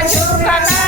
Ayúdame.